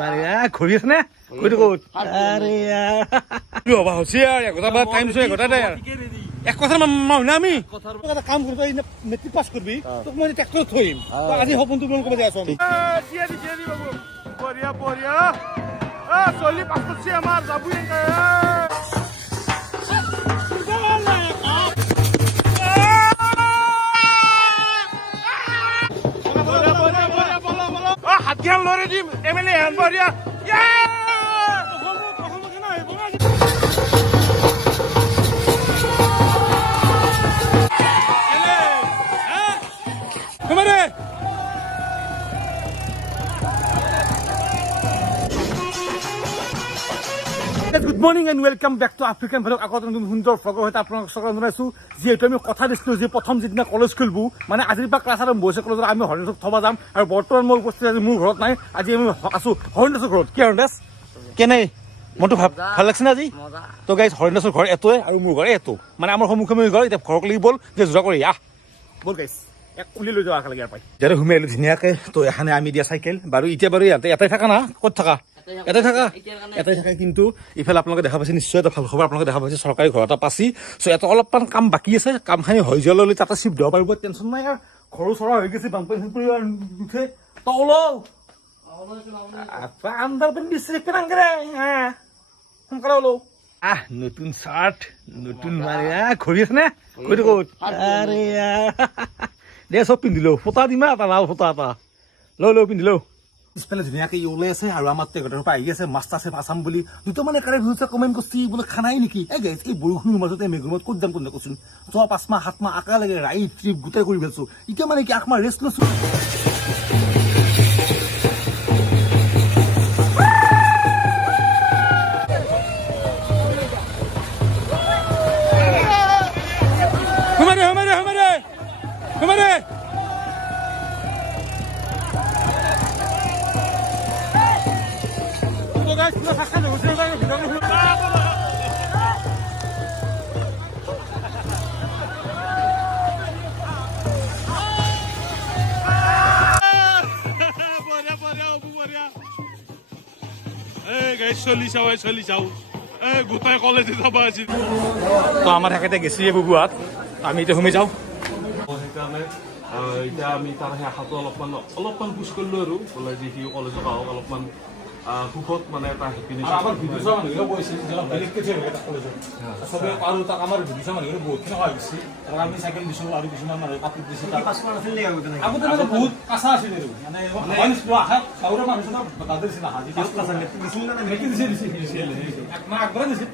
মাৰিয়া ঘূৰি আছে নে ঘূৰি ক'ত আৰে হবা হৈছে আৰু এঘণ্টা বাদ টাইম চোৱা এঘণ্টাতে এক কথা শুনা আমি এটা কাম কৰিব মেট্ৰিক পাছ কৰিবি তোক মই ট্ৰেক্টৰত থৈ আহিম আজি সপোনটো পূৰণ কৰিব যাই আছো বঢ়িয়া বঢ়িয়া চলি পাছ কৰিছে আমাৰ যাবই হাত জ্ঞান লৰে দিম এমএলএ হেন বঢ়িয়া good morning and welcome back to African vlog. আগত সুন্দৰ ভ্লগৰ সৈতে আপোনাক স্বাগতম জনাইছোঁ। যিহেতু আমি কথা দিছিলোঁ যে প্ৰথম যিদিনা কলেজ খুলিব মানে আজিৰ পৰা ক্লাছ আৰম্ভ হৈছে কলেজত আমি হৰিণাচক থবা যাম আৰু বৰ্তমান মই উপস্থিত আজি মোৰ ঘৰত নাই। আজি আমি আছোঁ হৰিণাচৰ ঘৰত। কি হৰিণাচ কেনে মনটো ভাল লাগছে না আজি তো গাইজ হৰিণাচৰ ঘৰ এটোৱে আৰু মোৰ ঘৰ এটো মানে আমাৰ সন্মুখে মোৰ ঘৰ। এতিয়া ঘৰক লাগি ব'ল যে যোৰা কৰি আহ ব'ল গাইজ এক উলি লৈ যাওঁ একেলগে ইয়াৰ পাই যেতিয়া সোমাই আহিলোঁ ধুনীয়াকৈ তো এখানে আমি দিয়া চাইকেল বাৰু এতিয়া বাৰু ইয়াতে এটাই থাকা না ক'ত থাকা এটাই থাকে কিন্তু ইফালে আপোনালোকে দেখা পাইছে নিশ্চয় এটা ভাল খবৰ আপোনালোকে দেখা পাইছে চৰকাৰী ঘৰ এটা পাছি চ' এটা অলপমান কাম বাকী আছে কামখিনি হৈ যোৱা ল'লে তাতে চিফ্ট দিব পাৰিব টেনশ্যন নাই আৰু ঘৰো চৰা হৈ গৈছে বানপানী উঠে তল আন্দাৰ পেন বিচাৰি পেনাংগে সোনকালে ওলো নতুন চাৰ্ট নতুন মাৰিয়া ঘূৰি আছে নে ঘূৰি ক'ত আৰে দে চব পিন্ধিলো ফটা দিমা এটা লাল ফটা এটা লৈ পিন্ধিলো পিছফালে ধুনীয়াকৈ ওলাই আছে আৰু আমাৰ টেগৰ পৰা আহি আছে মাষ্টাৰ চেফ আছাম বুলি দুটা মানে কাৰে ভিউছে কমেণ্ট কৰিছে বোলে খানাই নেকি এই গাইজ এই বৰষুণৰ মাজতে মেঘুমত ক'ত যাম কোনে কৈছোঁ 5 মাহ 7 মাহ একেলগে ৰাইড ট্ৰিপ গোটেই কৰি পেলাইছোঁ এতিয়া মানে কি আকমাৰ ৰেষ্ট লৈছোঁ চলি যাও গোটাই কলেজে যাব আছিল তো আমাৰ একেটা গেছি বুবুৱাত আমি এতিয়া সোমাই যাওঁ সেইকাৰণে এতিয়া আমি তাৰ শাখাটো অলপমান পুছ কৰিলোঁ আৰু বোলে যিখিনি কলেজত আহক অলপমান সুখত মানে এটা হেপিনেছ আমাৰ ভিডিঅ' চোৱা মানুহেও কৈছিল যে বেলেগকৈ কলেজত চবে আৰু তাক আমাৰ ভিডিঅ' চোৱা মানুহে বহুতখিনি সহায় কৰিছে আৰু আমি চাইকেল দিছোঁ আৰু কিছুমান মানুহে কাপোৰ দিছোঁ আগতে মানে বহুত কাঁচা আছিল আৰু মানে আশা গাঁৱৰ মানুহ দাদা দিছিল দিছিল আগবঢ়াই দিছিল